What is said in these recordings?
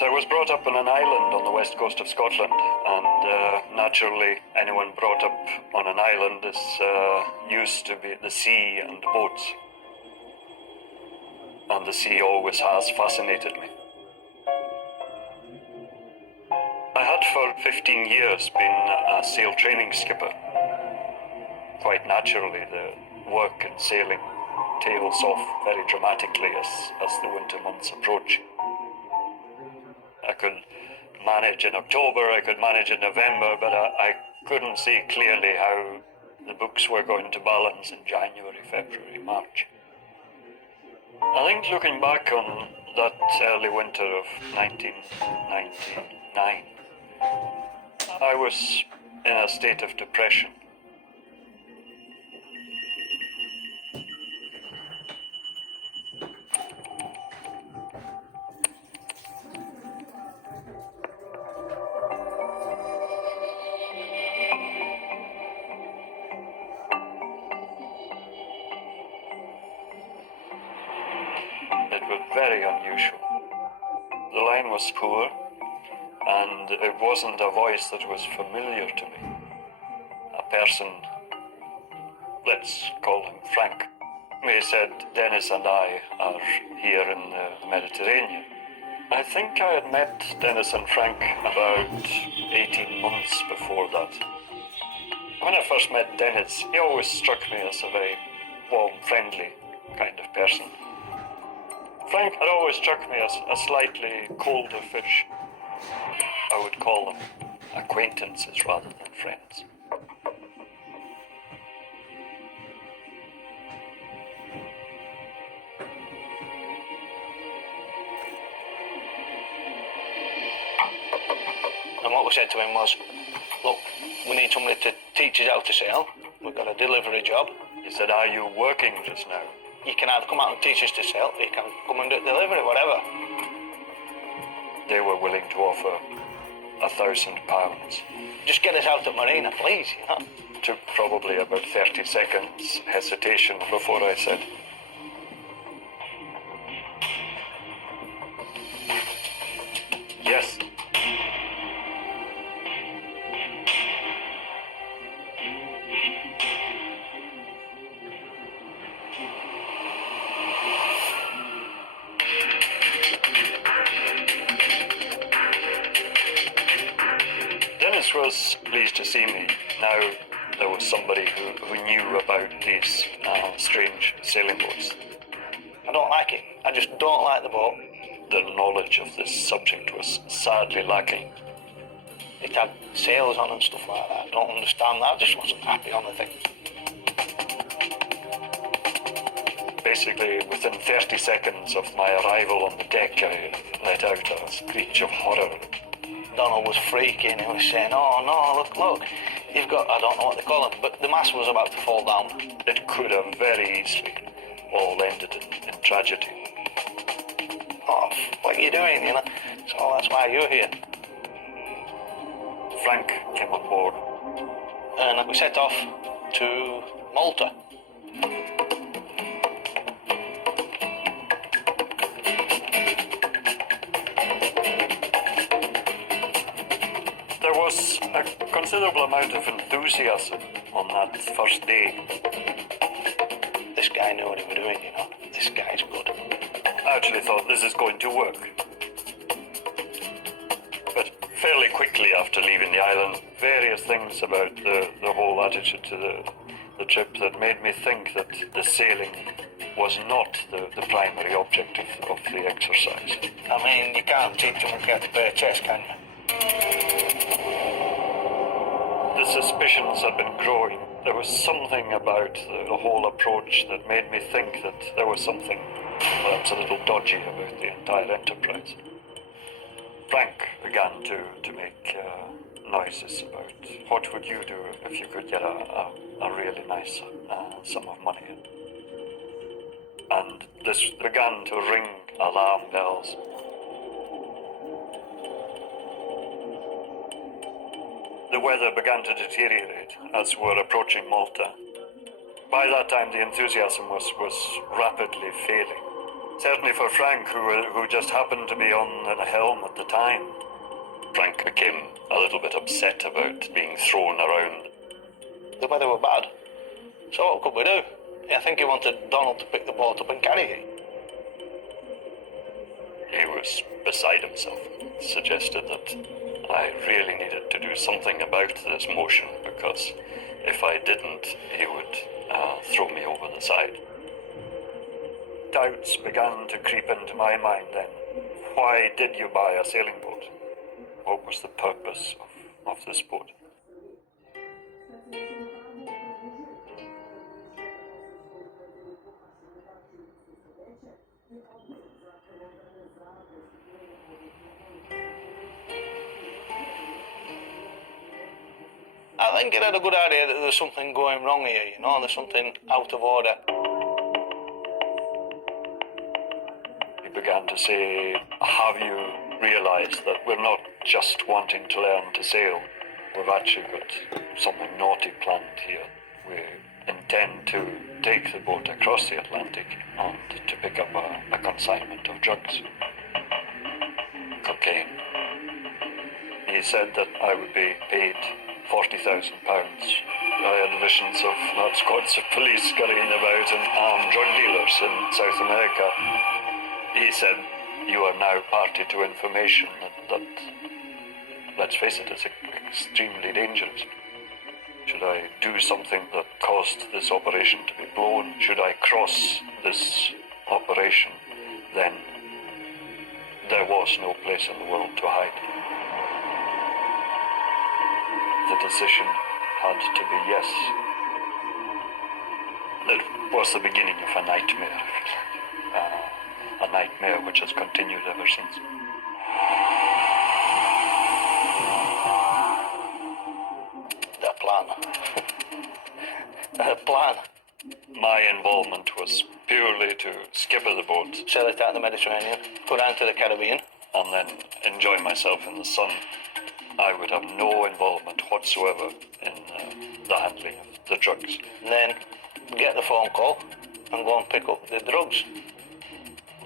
So I was brought up on an island on the west coast of Scotland, and naturally, anyone brought up on an island is used to the sea and boats. And the sea always has fascinated me. I had for 15 years been a sail training skipper. Quite naturally, the work in sailing tails off very dramatically as the winter months approach. I could manage in October, I could manage in November, but I couldn't see clearly how the books were going to balance in January, February, March. I think looking back on that early winter of 1999, I was in a state of depression. It was very unusual. The line was poor, and it wasn't a voice that was familiar to me. A person, let's call him Frank. He said, Dennis and I are here in the Mediterranean. I think I had met Dennis and Frank about 18 months before that. When I first met Dennis, he always struck me as a very warm, friendly kind of person. Frank had always struck me as a slightly colder fish. I would call them acquaintances rather than friends. And what we said to him was, look, we need somebody to teach us how to sail. We've got a delivery job. He said, are you working just now? You can either come out and teach us to sail, or you can come and do delivery, whatever. They were willing to offer £1,000. Just get us out at Marina, please, you know. Took probably about 30 seconds hesitation before I said, yes. Dennis was pleased to see me. Now there was somebody who knew about these strange sailing boats. I don't like it. I just don't like the boat. The knowledge of this subject was sadly lacking. It had sails on and stuff like that. I don't understand that. I just wasn't happy on the thing. Basically, within 30 seconds of my arrival on the deck, I let out a screech of horror. Donald was freaking. He was saying, oh no, look, you've got, I don't know what they call them, but the mast was about to fall down. It could have very easily all ended in tragedy. Oh, what are you doing, you know? So that's why you're here. Frank came on board. And we set off to Malta. There was a considerable amount of enthusiasm on that first day. This guy knew what he was doing, you know. This guy's good. I actually thought this is going to work. But fairly quickly after leaving the island, various things about the whole attitude to the trip that made me think that the sailing was not the primary objective of the exercise. I mean, you can't teach a monkey how to play chess, can you? The suspicions had been growing. There was something about the whole approach that made me think that there was something perhaps a little dodgy about the entire enterprise. Frank began to make noises about what would you do if you could get a really nice sum of money in. And this began to ring alarm bells. The weather began to deteriorate as we were approaching Malta. By that time, the enthusiasm was rapidly failing. Certainly for Frank, who just happened to be on a helm at the time. Frank became a little bit upset about being thrown around. The weather were bad. So what could we do? I think he wanted Donald to pick the boat up and carry it. He was beside himself, suggested that I really needed to do something about this motion because if I didn't, he would throw me over the side. Doubts began to creep into my mind then. Why did you buy a sailing boat? What was the purpose of this boat? I think it had a good idea that there's something going wrong here, you know, there's something out of order. He began to say, have you realised that we're not just wanting to learn to sail? We've actually got something naughty planned here. We intend to take the boat across the Atlantic and to pick up a consignment of drugs. Cocaine. He said that I would be paid £40,000. I had visions of not squads of police scurrying about and armed drug dealers in South America. He said, you are now party to information that let's face it, is extremely dangerous. Should I do something that caused this operation to be blown? Should I cross this operation? Then there was no place in the world to hide. The decision had to be yes. It was the beginning of a nightmare. A nightmare which has continued ever since. The plan. The plan. My involvement was purely to skipper the boat, Sail it out in the Mediterranean, go down to the Caribbean, and then enjoy myself in the sun. I would have no involvement whatsoever in the handling of the drugs. and then get the phone call and go and pick up the drugs.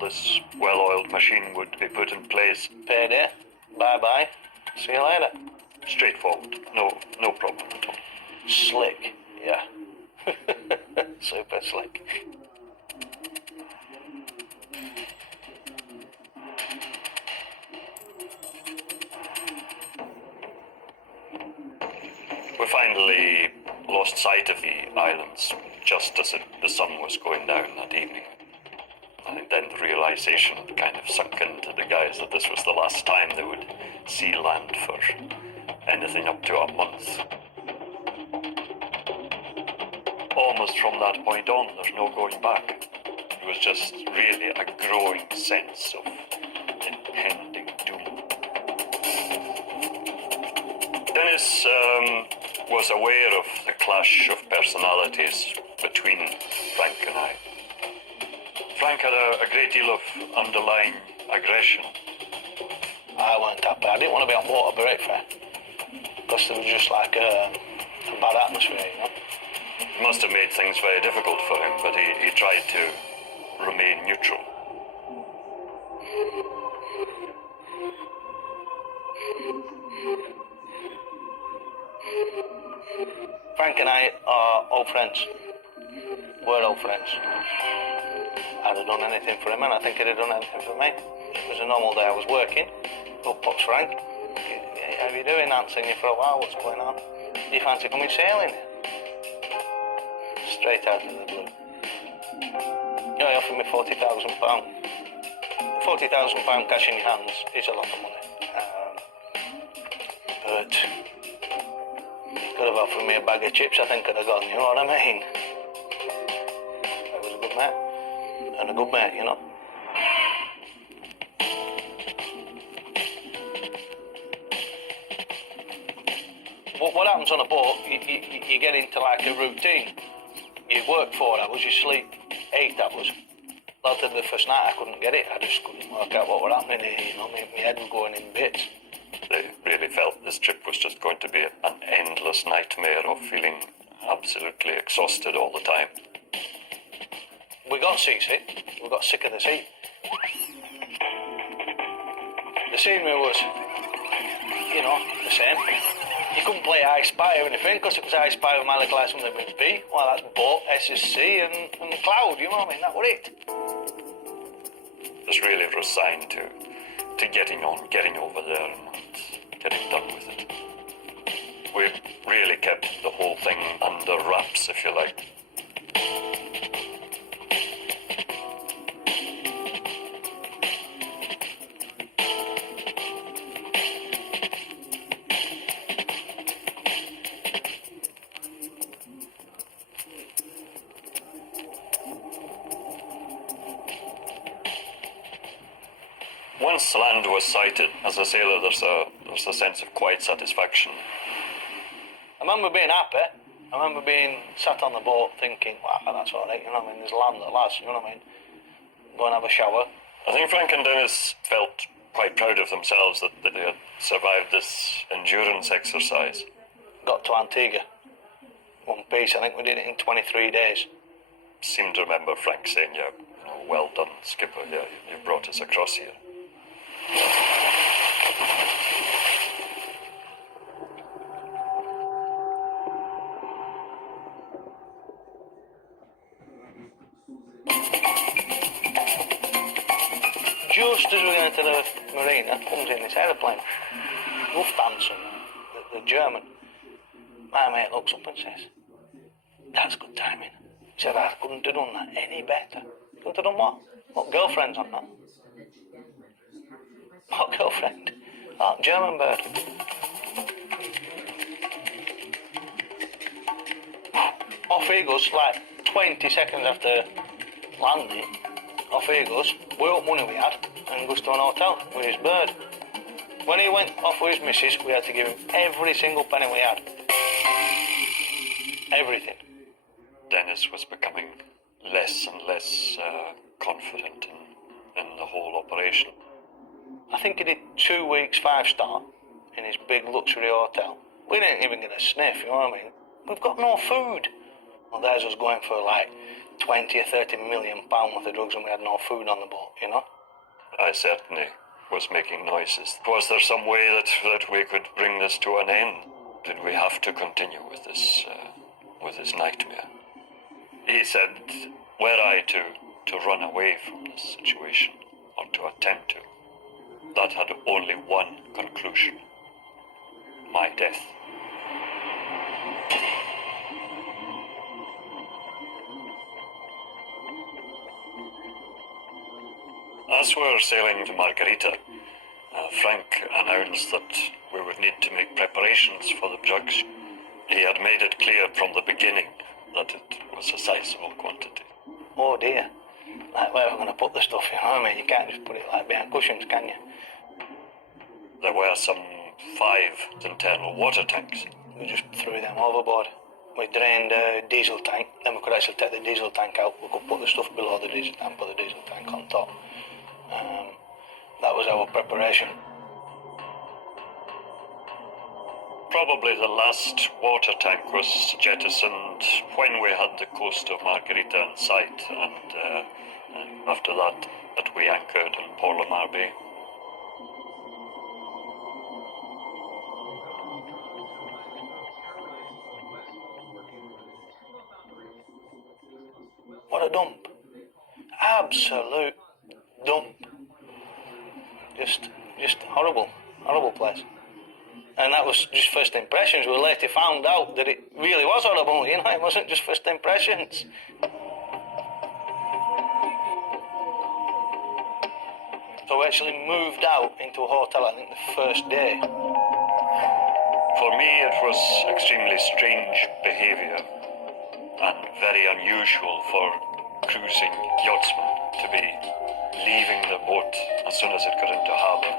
This well-oiled machine would be put in place. Payday, bye-bye, see you later. Straightforward, no problem at all. Slick, yeah. Super slick. We finally lost sight of the islands just as the sun was going down that evening. And then the realization kind of sunk into the guys that this was the last time they would see land for anything up to a month. Almost from that point on, there's no going back. It was just really a growing sense of impending doom. Dennis was aware of the clash of personalities between Frank and I. Frank had a great deal of underlying aggression. I weren't happy. I didn't want to be on water breakfast because there was just like a bad atmosphere, you know. It must have made things very difficult for him, but he tried to remain neutral. Frank and I are old friends. We're old friends. I'd have done anything for him, and I think he'd have done anything for me. It was a normal day. I was working. Up pops Frank. How are you doing? I haven't seen you for a while. What's going on? Do you fancy coming sailing? Straight out of the blue. You know, he offered me £40,000. £40,000 cash in your hands is a lot of money. But he could have offered me a bag of chips. I think I'd have gone. You know what I mean? It was a good mate. And a good mate, you know. What happens on a boat, you get into like a routine. You work 4 hours, you sleep 8 hours. After the first night, I couldn't get it. I just couldn't work out what was happening here, you know. My head was going in bits. They really felt this trip was just going to be an endless nightmare of feeling absolutely exhausted all the time. We got seasick. We got sick of the sea. The scenery was, you know, the same. You couldn't play I Spy or anything because it was I Spy with my little lights on the B. Well, that's boat, SSC and cloud, you know what I mean? That was it. Just really resigned to getting on, getting over there and getting done with it. We really kept the whole thing under wraps, if you like. Once land was sighted, as a sailor, there's a sense of quiet satisfaction. I remember being happy. I remember being sat on the boat thinking, wow, that's all right, you know what I mean? There's land at last, you know what I mean? Go and have a shower. I think Frank and Dennis felt quite proud of themselves that they had survived this endurance exercise. Got to Antigua. One piece, I think we did it in 23 days. Seem to remember Frank saying, yeah, you know, well done, skipper, yeah, you brought us across here. Just as we get into the marina, comes in this aeroplane. Lufthansa, the German. My mate looks up and says, that's good timing. He said, I couldn't have done that any better. Couldn't have done what? What, girlfriend's on that? What girlfriend? Oh, German bird. Off he goes, like 20 seconds after landing. Off he goes, with what money we had, and goes to an hotel with his bird. When he went off with his missus, we had to give him every single penny we had. Everything. Dennis was becoming less and less confident in the whole operation. I think he did 2 weeks 5-star in his big luxury hotel. We didn't even get a sniff, you know what I mean? We've got no food. Well, there's us going for like 20 or 30 million pound worth of drugs and we had no food on the boat, you know? I certainly was making noises. Was there some way that we could bring this to an end? Did we have to continue with this nightmare? He said, were I to run away from this situation, or to attempt to, that had only one conclusion: my death. As we were sailing to Margarita, Frank announced that we would need to make preparations for the drugs. He had made it clear from the beginning that it was a sizable quantity. Oh dear. Like, where are we going to put the stuff, you know what I mean? You can't just put it like behind cushions, can you? There were some 5 internal water tanks. We just threw them overboard. We drained a diesel tank, then we could actually take the diesel tank out. We could put the stuff below the diesel tank, put the diesel tank on top. That was our preparation. Probably the last water tank was jettisoned when we had the coast of Margarita in sight, and after that we anchored in Porlamar Bay. What a dump. Absolute dump. Just horrible place. And that was just first impressions. We later found out that it really was horrible, you know, it wasn't just first impressions. So we actually moved out into a hotel, I think, the first day. For me, it was extremely strange behaviour and very unusual for cruising yachtsmen to be leaving the boat as soon as it got into harbour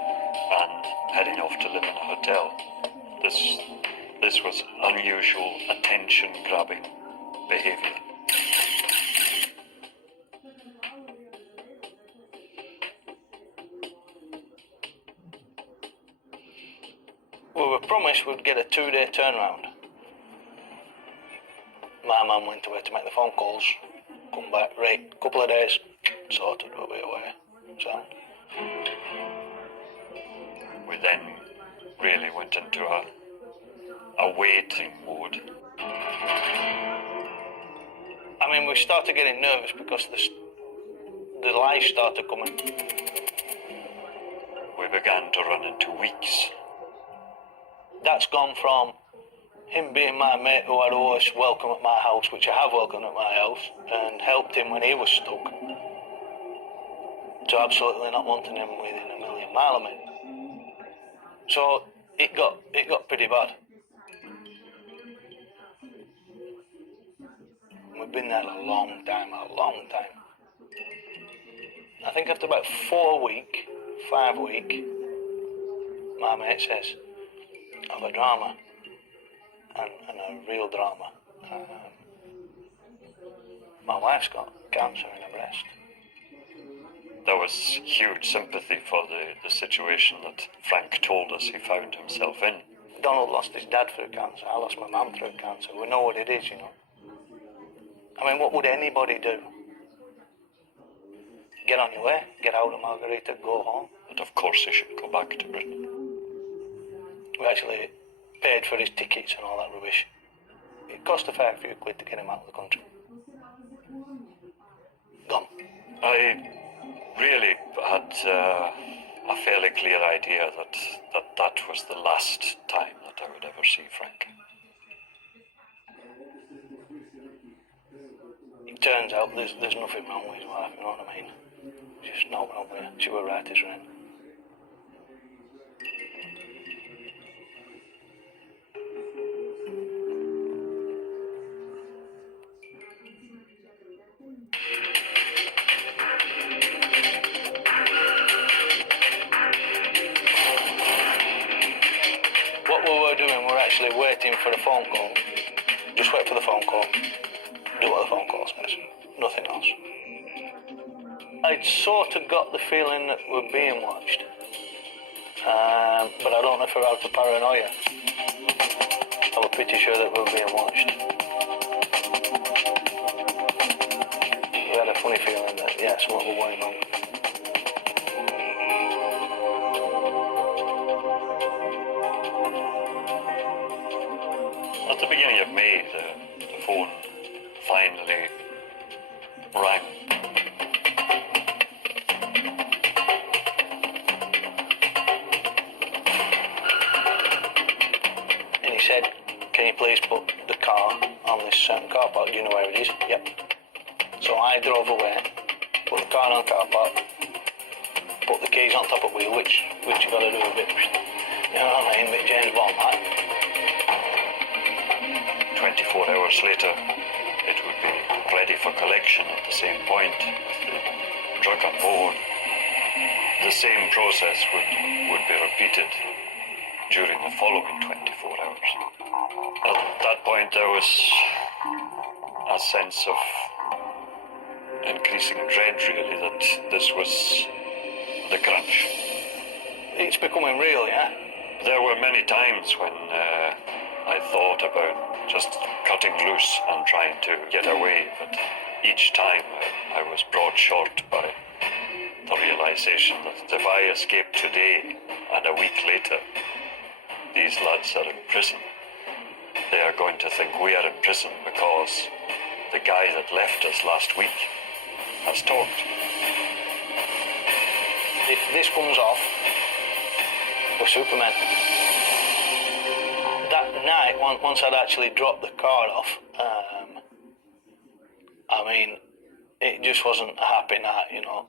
and heading off to live in a hotel. This was unusual, attention-grabbing behaviour. We were promised we'd get a 2-day turnaround. My mum went away to make the phone calls, come back, right, couple of days, sorted, we'll be away. So, We then really went into a waiting mode. I mean, we started getting nervous because the lies started coming. We began to run into weeks. That's gone from him being my mate who I'd always welcome at my house, which I have welcomed at my house, and helped him when he was stuck, to absolutely not wanting him within a million miles of me. So it got pretty bad. We've been there a long time. I think after about 5 weeks, my mate says, "I have a drama, and a real drama. My wife's got cancer in her breast." There was huge sympathy for the situation that Frank told us he found himself in. Donald lost his dad through cancer. I lost my mum through cancer. We know what it is, you know. I mean, what would anybody do? Get on your way, get out of Margarita, go home. And of course he should go back to Britain. We actually paid for his tickets and all that rubbish. It cost a fair few quid to get him out of the country. Gone. I really had a fairly clear idea that was the last time that I would ever see Frank. It turns out there's nothing wrong with his wife, you know what I mean? Just not wrong with her. She was right as rain. What we were doing, we were actually waiting for a phone call. Just wait for the phone call. Do what the phone call says. Nothing else. I'd sort of got the feeling that we're being watched. But I don't know if we're out of paranoia. I was pretty sure that we were being watched. We had a funny feeling that, yeah, something was going on. At the beginning of May, the phone finally rang. And he said, "Can you please put the car on this certain car park? Do you know where it is?" Yep. So I drove away, put the car on the car park, put the keys on top of the wheel, which you got to do a bit, you know what I mean, bit James Bond, right? 24 hours later, it would be ready for collection at the same point with the drug on board. The same process would be repeated during the following 24 hours. At that point, there was a sense of increasing dread, really, that this was the crunch. It's becoming real, yeah? There were many times when I thought about just cutting loose and trying to get away, but each time I was brought short by the realization that if I escape today and a week later these lads are in prison, they are going to think we are in prison because the guy that left us last week has talked. If this comes off, we're Superman. That night, once I'd actually dropped the car off, I mean, it just wasn't a happy night, you know.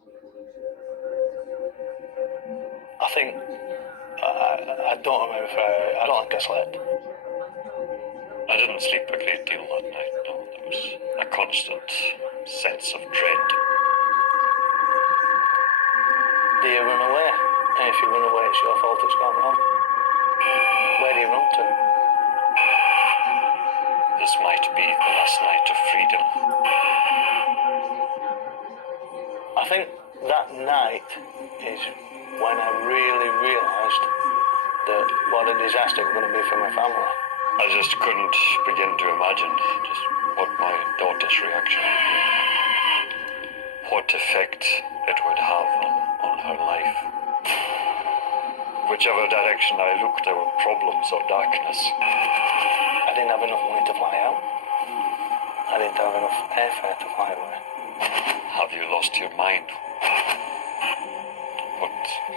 I think, I don't remember if I don't think I slept. I didn't sleep a great deal that night, no. There was a constant sense of dread. Do you run away? And if you run away, it's your fault it's gone wrong. Where do you run to? This might be the last night of freedom. I think that night is when I really realised that what a disaster it was going to be for my family. I just couldn't begin to imagine just what my daughter's reaction would be. What effect it would have on on her life. Whichever direction I looked, there were problems or darkness. I didn't have enough money to fly out. I didn't have enough airfare to fly away. Have you lost your mind?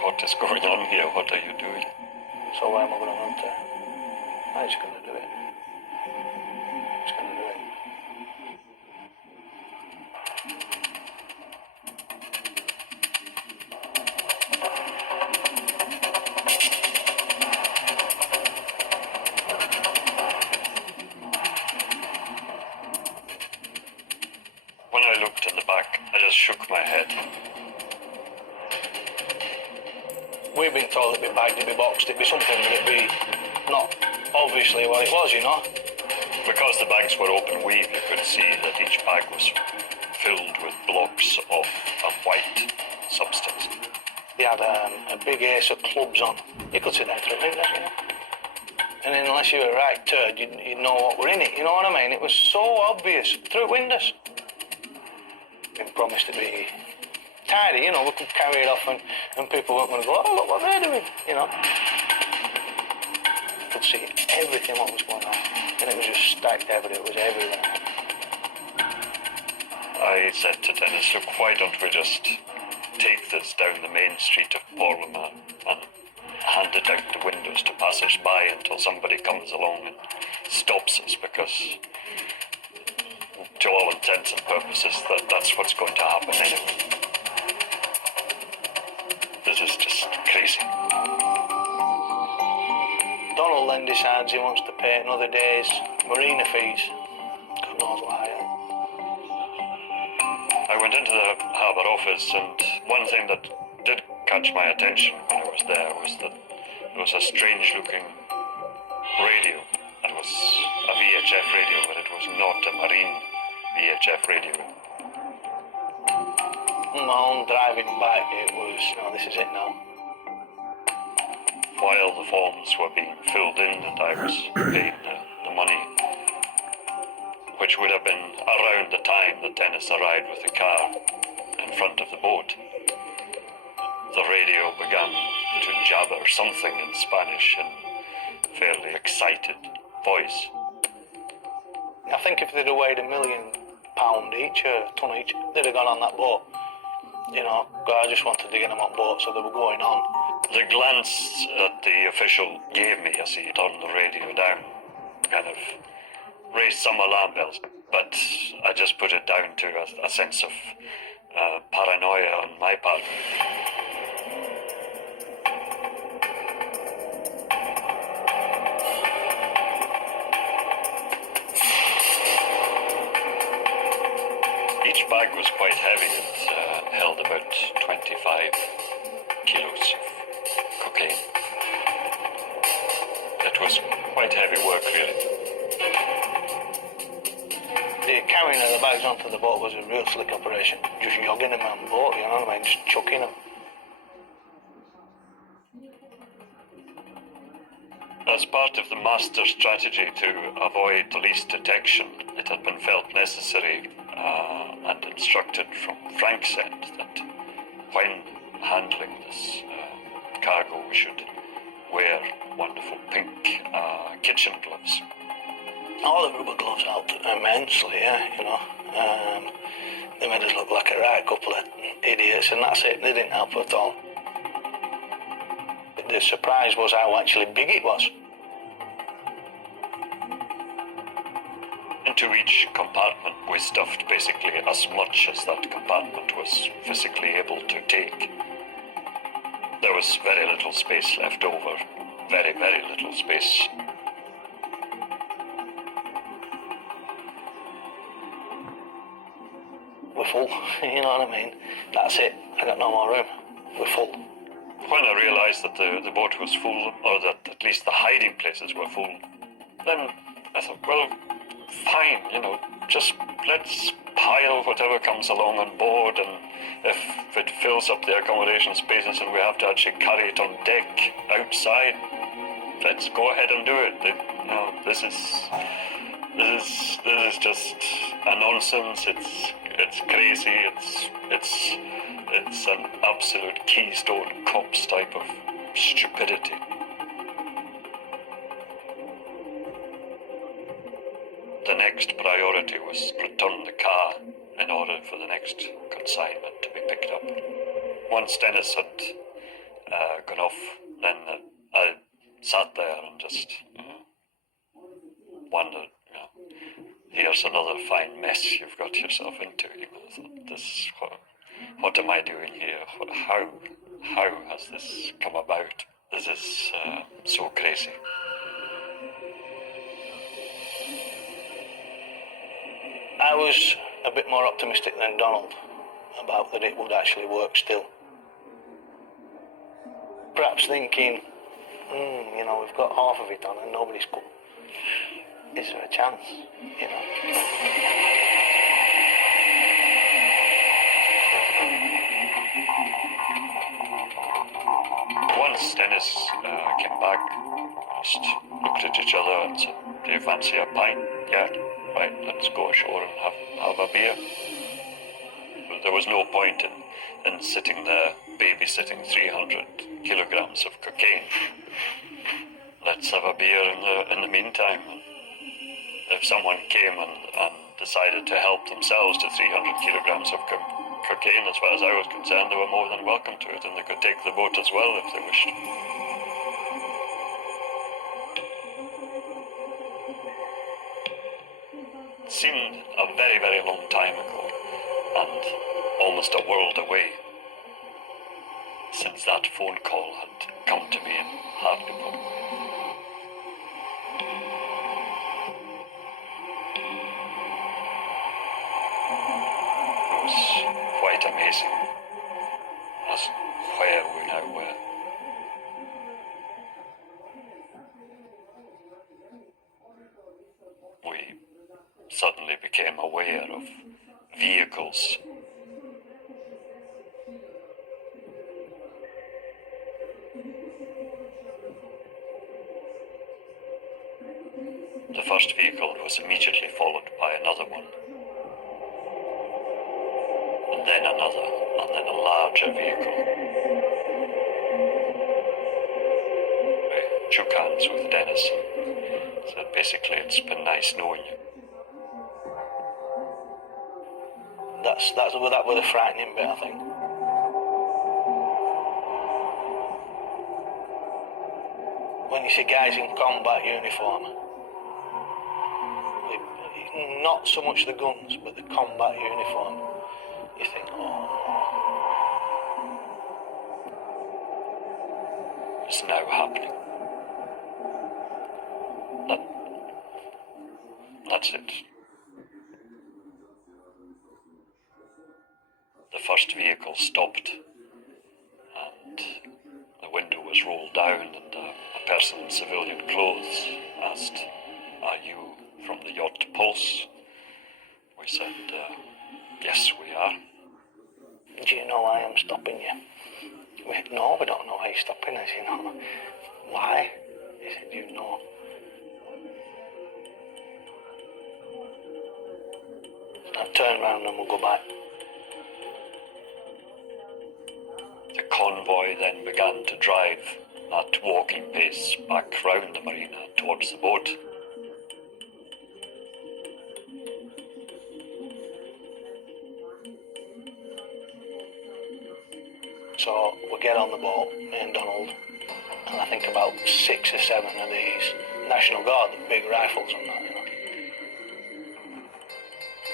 What is going on here? What are you doing? So where am I going to run to? I'm just going to do it. Just going to do it. When I looked in the back, I just shook my head. We've been told it'd be bagged, it'd be boxed, it'd be something, but it'd be not obviously what it was, you know? Because the bags were open weave, you could see that each bag was filled with blocks of a white substance. They had a big ace of clubs on. You could sit there through fingers, you know? And then unless you were a right turd, you'd know what were in it, you know what I mean? It was so obvious, through windows. Been promised to be tidy, you know, we could carry it off and people weren't going to go, oh, look what they're doing, you know. You could see everything what was going on, and it was just stacked everywhere, it was everywhere. I said to Dennis, look, why don't we just take this down the main street of Porlima and hand it out the windows to passers-by until somebody comes along and stops us, because to all intents and purposes, that's what's going to happen anyway. This is just crazy. Donald then decides he wants to pay another day's marina fees. God knows why. I went into the harbour office, and one thing that did catch my attention when I was there was that it was a strange-looking radio. It was a VHF radio, but it was not a marine VHF radio. On my own driving back, it was, no, this is it now. While the forms were being filled in and I was paying the money, which would have been around the time that Dennis arrived with the car in front of the boat, the radio began to jabber something in Spanish in a fairly excited voice. I think if they'd have weighed £1 million each, a ton each, they'd have gone on that boat. You know, I just wanted to get them on board, so they were going on. The glance that the official gave me as he turned the radio down kind of raised some alarm bells, but I just put it down to a sense of paranoia on my part. Each bag was quite heavy. It held about 25 kilos of cocaine. It was quite heavy work, really. The carrying of the bags onto the boat was a real slick operation. Just yogging them on the boat, you know what I mean? Just chucking them. As part of the master strategy to avoid police detection, it had been felt necessary and instructed from Frank's end that when handling this cargo, we should wear wonderful pink kitchen gloves. All the rubber gloves helped immensely, yeah, you know. They made us look like a right couple of idiots, and that's it. They didn't help at all. The surprise was how actually big it was. Into each compartment we stuffed basically as much as that compartment was physically able to take. There was very little space left over. Very, very little space. We're full, you know what I mean? That's it. I got no more room. We're full. When I realised that the boat was full, or that at least the hiding places were full, then I thought, well, fine, you know, just let's pile whatever comes along on board, and if it fills up the accommodation spaces and we have to actually carry it on deck outside, let's go ahead and do it. You know, this is just a nonsense. It's crazy. It's an absolute Keystone Cops type of stupidity. The next priority was return the car in order for the next consignment to be picked up. Once Dennis had gone off, then I sat there and just wondered, here's another fine mess you've got yourself into. I thought, what am I doing here? How has this come about? This is so crazy. I was a bit more optimistic than Donald about that it would actually work still. Perhaps thinking, we've got half of it on and nobody's come. Is there a chance, Once Dennis came back, just looked at each other and said, do you fancy a pint? Yeah, right, let's go ashore and have a beer. But there was no point in sitting there babysitting 300 kilograms of cocaine. Let's have a beer in the meantime. If someone came and decided to help themselves to 300 kilograms of cocaine, as far as I was concerned, they were more than welcome to it, and they could take the boat as well if they wished. It seemed a very, very long time ago, and almost a world away, since that phone call had come to me in Hartlepool. It was quite amazing as where we now were. We suddenly became aware of vehicles. The first vehicle was immediately followed by another one, and then another, and then a larger vehicle. We shook hands with Dennis and said, basically, it's been nice knowing you. That was the frightening bit, I think. When you see guys in combat uniform, not so much the guns, but the combat uniform, you think, it's now happening. That's it. The first vehicle stopped, and the window was rolled down, and a person in civilian clothes asked, are you from the yacht Pulse? We said, yes, we are. do you know why I'm stopping you? No, we don't know why you're stopping us, Why? He said, you know. I'll turn around and we'll go back. The convoy then began to drive at walking pace back round the marina towards the boat. So we get on the boat, me and Donald, and I think about 6 or 7 of these National Guard, the big rifles and that,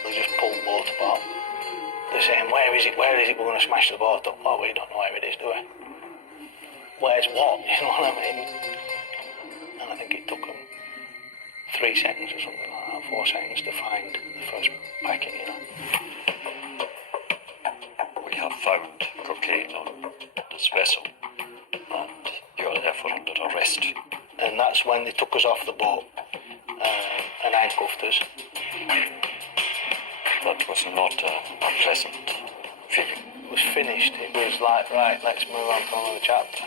They just pull the boat apart. They're saying, where is it, we're going to smash the boat up. Oh, we don't know where it is, do we? Where's what, you know what I mean? And I think it took them 3 seconds or something like that, 4 seconds to find the first packet, We have found cocaine on this vessel, and you are therefore under arrest. And that's when they took us off the boat and handcuffed us. That was not a pleasant feeling. It was finished. It was like, right, let's move on to another chapter.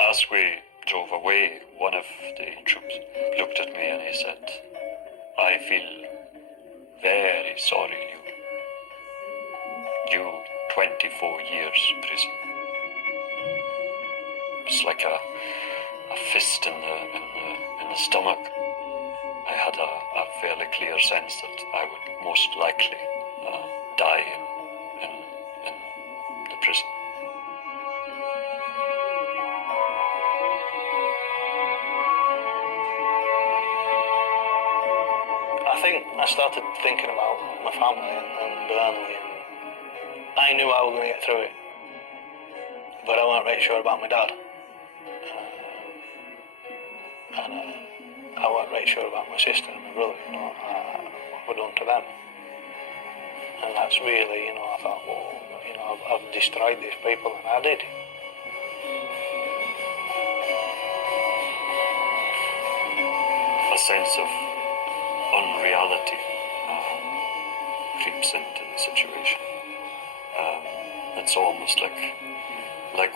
As we drove away, one of the troops looked at me and he said, "I feel very sorry, you 24 years prison." It's like a fist in the stomach. I had a fairly clear sense that I would most likely die in the prison. I think I started thinking about my family and Burnley, and I knew I was going to get through it, but I weren't right sure about my dad. I weren't right sure about my sister and my brother, what we'd done to them. And that's really, I thought, well, I've destroyed these people, and I did. A sense of unreality creeps into the situation. It's almost like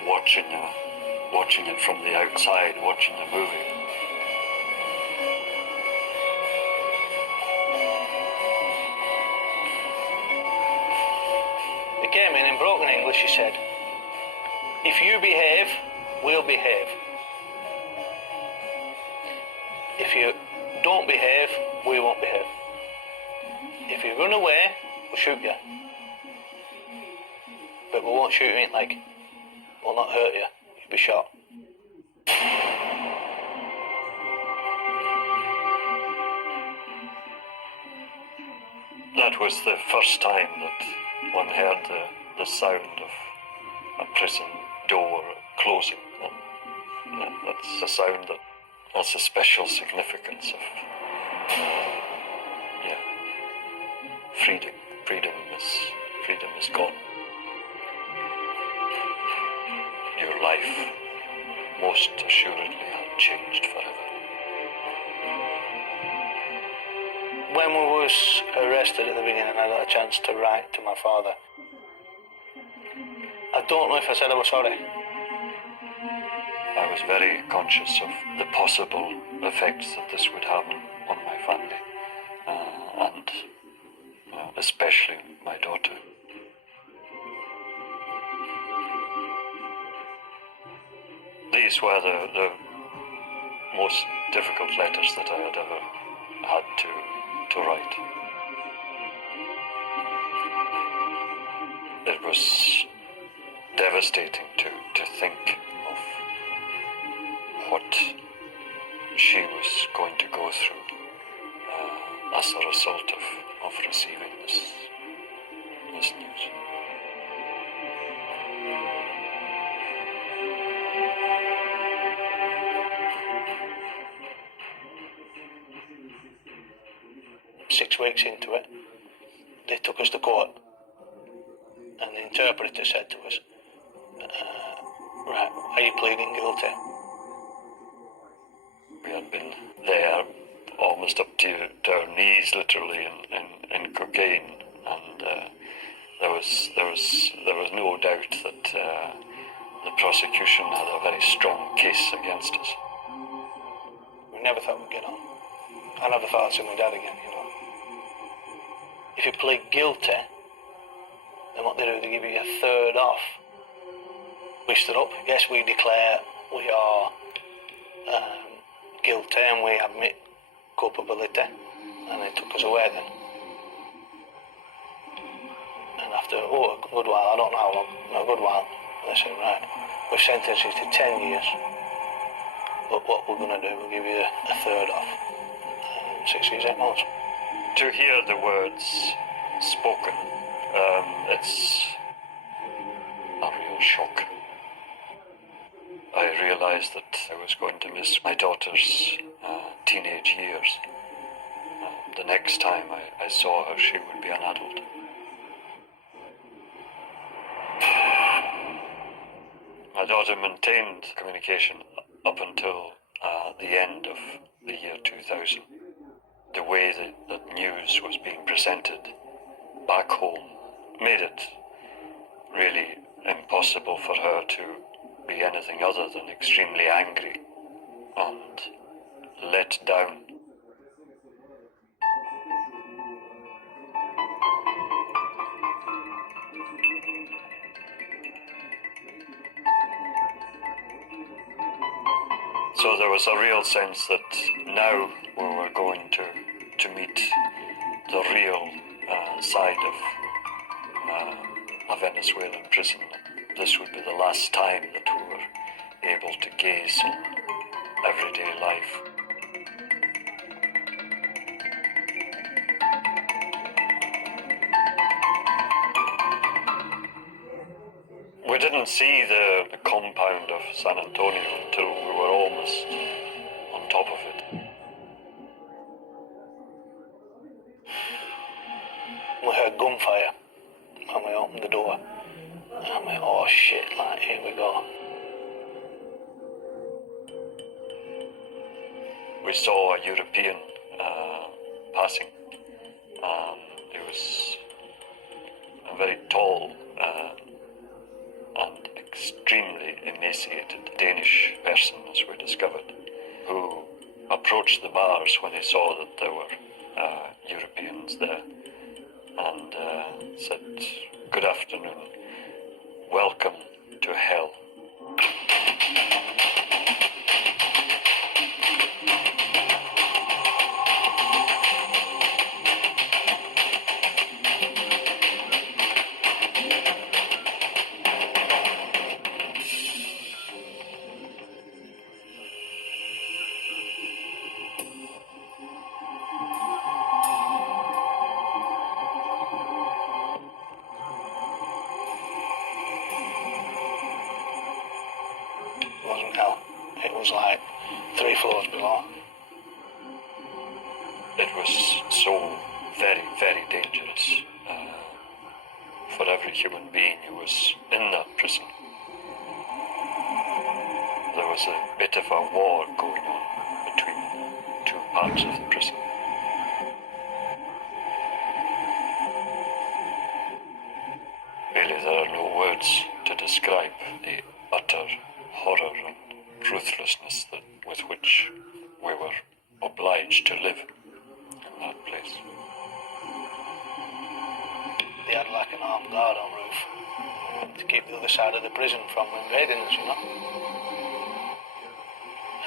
watching it from the outside, watching a movie. They came in broken English, she said, "If you behave, we'll behave. If you don't behave, we won't behave. If you run away, we'll shoot you. But we won't shoot you in we'll not hurt you. You'll be shot." That was the first time that one heard the sound of a prison door closing. And that's a sound that has a special significance of, freedom. Freedom is gone. Your life most assuredly had changed forever. When we was arrested at the beginning, I got a chance to write to my father. I don't know if I said I was sorry. I was very conscious of the possible effects that this would have on my family, and especially my daughter. These were the most difficult letters that I had ever had to write. It was devastating to think of what she was going to go through as a result of receiving this news. Six weeks into it, they took us to court, and the interpreter said to us, "Right, are you pleading guilty?" We had been there almost up to our knees, literally, in cocaine, and there was no doubt that the prosecution had a very strong case against us. We never thought we'd get on. I never thought I'd see my dad again, If you plead guilty, then what they do, they give you a third off. We stood up. Yes, we declare we are guilty and we admit culpability, and they took us away then. And after a good while, I don't know how long, a good while, they said, "Right, we've sentenced you to 10 years, but what we're going to do, we'll give you a third off, 6 years, 8 months." To hear the words spoken, it's a real shock. I realized that I was going to miss my daughter's teenage years. The next time I saw her, she would be an adult. My daughter maintained communication up until the end of the year 2000. The way that news was being presented back home made it really impossible for her to be anything other than extremely angry and let down. So there was a real sense that now we were going to meet the real side of a Venezuelan prison. This would be the last time that we were able to gaze on everyday life. We didn't see the compound of San Antonio until we were almost on top of it. We heard gunfire and we opened the door. And I went, oh shit, like, here we go. We saw a European passing. He was a very tall and extremely emaciated Danish person, as we discovered, who approached the bars when he saw that there were Europeans there and said, "Good afternoon, welcome to hell." It wasn't hell. It was like 3 floors below. It was so very, very dangerous for every human being who was in that prison. There was a bit of a war going on between two parts of the prison. Really, there are no words to describe the utter horror and ruthlessness with which we were obliged to live in that place. They had like an armed guard on roof to keep the other side of the prison from invading us, you know.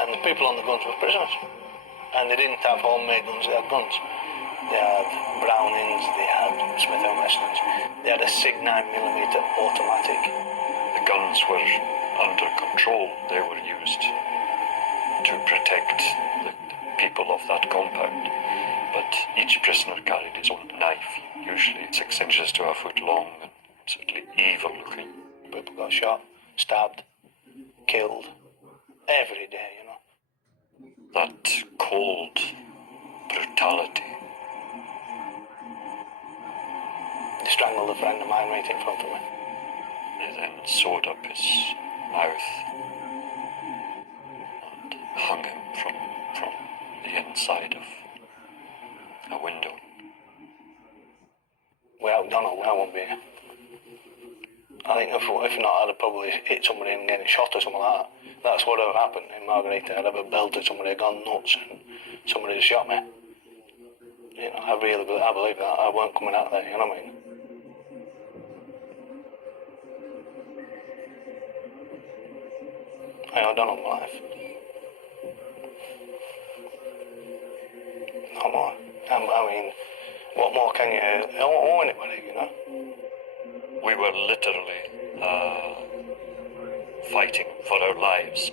And the people on the guns were prisoners. And they didn't have homemade guns, they had guns. They had Brownings, they had Smith & Wessons, they had a SIG 9mm automatic. The guns were under control. They were used to protect the people of that compound. But each prisoner carried his own knife, usually 6 inches to a foot long and absolutely evil looking. People got shot, stabbed, killed, every day, you know. That cold brutality. They strangled a friend of mine right in front of me. They then sewed up his mouth and hung him from the inside of a window. Well, no, I won't be here. I think if not, I'd have probably hit somebody and getting shot or something like that. That's what would have happened in Margarita. I'd have a belted somebody, had gone nuts, and somebody had shot me. You know, I believe that. I weren't coming out there, you know what I mean? I've done all my life. No more. I mean, what more can you owe anybody, you know? We were literally fighting for our lives.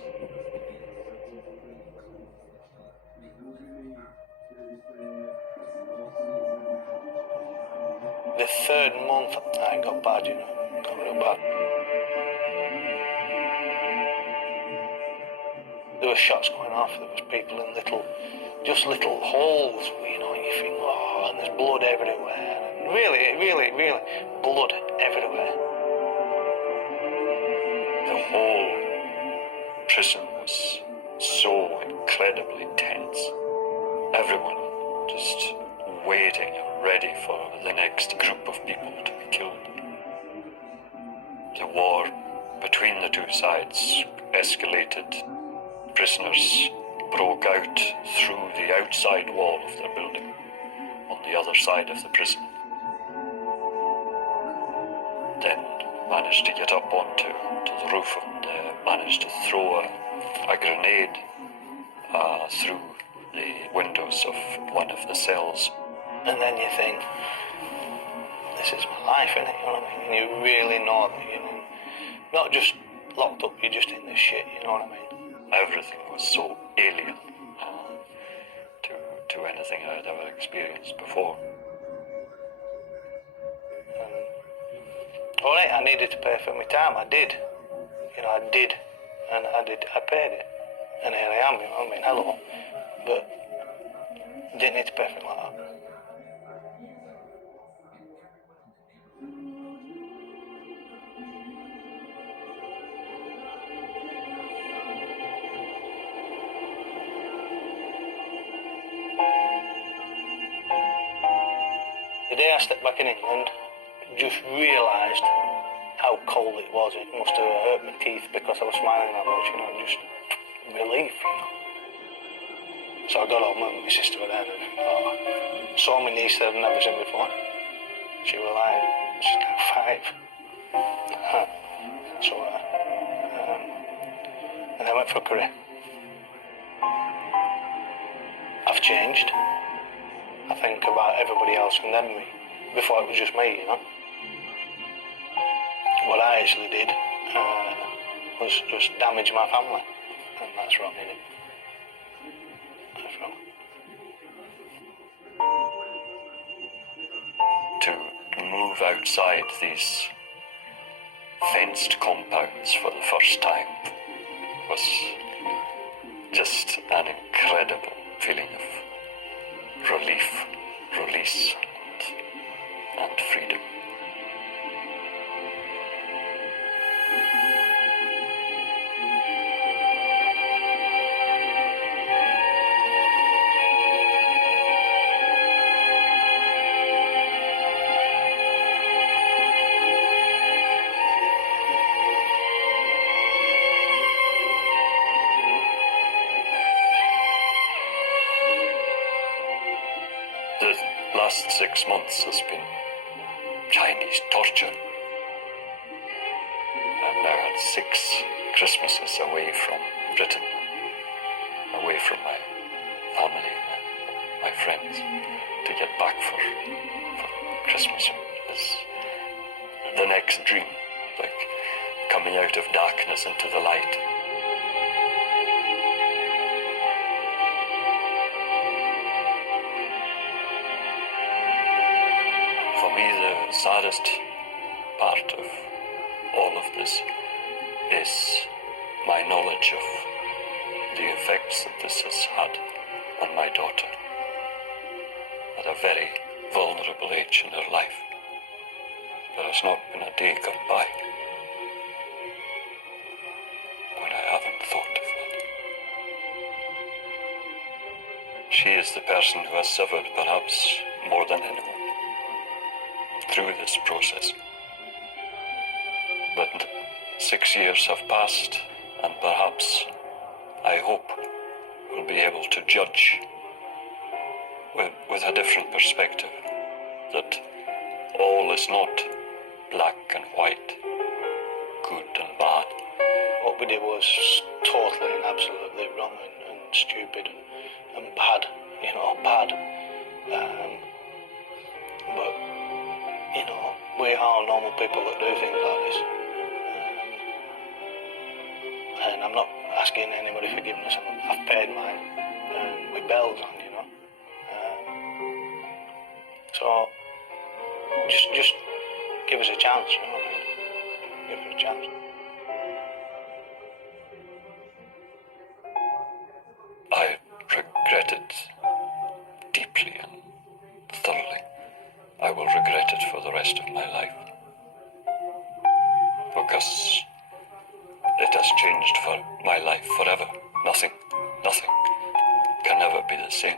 The 3rd month, I got bad, you know. Got real bad. There were shots going off. There was people in little holes, you know, and you think, oh, and there's blood everywhere. And really, blood everywhere. The whole prison was so incredibly tense. Everyone just waiting and ready for the next group of people to be killed. The war between the two sides escalated. Prisoners broke out through the outside wall of their building on the other side of the prison. Then managed to get up onto the roof and managed to throw a grenade through the windows of one of the cells. And then you think, this is my life, innit? You know what I mean? And you really know that you're not just locked up, you're just in this shit, you know what I mean? Everything was so alien to anything I had ever experienced before. All right, I needed to pay for my time. I did. I did. And I paid it. And here I am, you know what I mean? Hello. But didn't need to pay for it like that. The day I stepped back in England, just realised how cold it was. It must have hurt my teeth because I was smiling that much, just relief, So I got home and my sister was there and saw my niece that I'd never seen before. She was she's like 5. So and I went for a career. I've changed. I think about everybody else and then me. Before it was just me, What I actually did was just damage my family. And that's wrong, isn't it? That's wrong. To move outside these fenced compounds for the first time was just an incredible feeling of relief, release, and freedom. The last 6 months has been Chinese torture. I've now had 6 Christmases away from Britain, away from my family, my friends, to get back for Christmas is the next dream, like coming out of darkness into the light. For me, the saddest part of all of this is my knowledge of the effects that this has had on my daughter at a very vulnerable age in her life. There has not been a day gone by when I haven't thought of that. She is the person who has suffered perhaps more than anyone through this process. But 6 years have passed, and perhaps, I hope, we'll be able to judge with a different perspective, that all is not black and white, good and bad. What we did was totally and absolutely wrong and stupid and bad, bad. But, we are normal people that do things like this. And I'm not asking anybody forgiveness. I've paid mine with bells on, So, just give us a chance, you know what I mean? Give us a chance. I regret it deeply and thoroughly. I will regret it for the rest of my life, because it has changed for my life forever. Nothing can ever be the same.